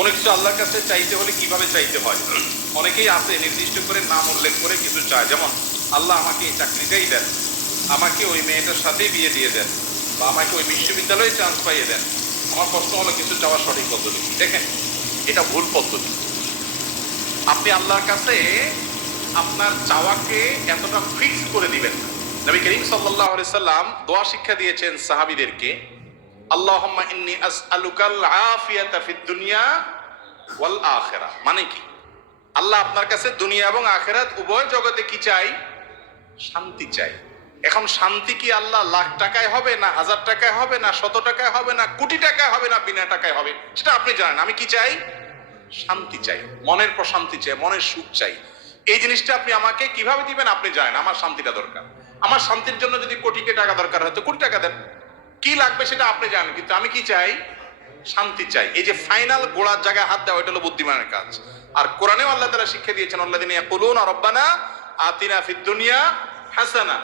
কোনো কিছু আল্লাহর কাছে চাইতে হলে কিভাবে চাইতে হয়? অনেকেই আছে নির্দিষ্ট করে নাম উল্লেখ করে কিছু চায়, যেমন আল্লাহ আমাকে এই চাকরিটাই দেন, আমাকে ওই মেয়েটার সাথেই বিয়ে দিয়ে দেন, বা আমাকে ওই বিশ্ববিদ্যালয়ে চান্স পাইয়ে দেন। আমার প্রশ্ন হলো, কিছু চাওয়ার সঠিক পদ্ধতি? দেখেন, এটা ভুল পদ্ধতি। আপনি আল্লাহর কাছে আপনার চাওয়াকে এতটা ফিক্স করে দিবেন না। নবী করিম সাল্লাল্লাহু আলাইহি সাল্লাম দোয়া শিক্ষা দিয়েছেন সাহাবীদেরকে, আল্লাহুম্মা ইন্নী আসআলুকাল আফিয়াতা ফিদ দুনিয়া ওয়াল আখিরাহ। মানে কি? আল্লাহ আপনার কাছে দুনিয়া এবং আখিরাত উভয় জগতে কি চাই? শান্তি চাই। এখন শান্তি কি আল্লাহ লাখ টাকায় হবে, না হাজার টাকায় হবে, না 100 টাকায় হবে, না কোটি টাকায় হবে, না বিনা টাকায় হবে? সেটা আপনি জানেন। আমি কি চাই? শান্তি চাই, মনের প্রশান্তি চাই, মনের সুখ চাই। এই জিনিসটা আপনি আমাকে কিভাবে দিবেন আপনি জানেন। আমার শান্তিটা দরকার। আমার শান্তির জন্য যদি কোটি টাকা দরকার হয় তো কোটি টাকা দেন। কি লাগবে সেটা আপনি জানেন, কিন্তু আমি কি চাই? শান্তি চাই। এই যে ফাইনাল গোড়ার জায়গায় হাত দেওয়া, এটা হলো বুদ্ধিমানের কাজ। আর কোরআনেও আল্লাহ তাআলা শিক্ষা দিয়েছেন, আল্লাযীনা ইয়াকুলুনা রাব্বানা আতিনা ফিদ দুনিয়া হাসানা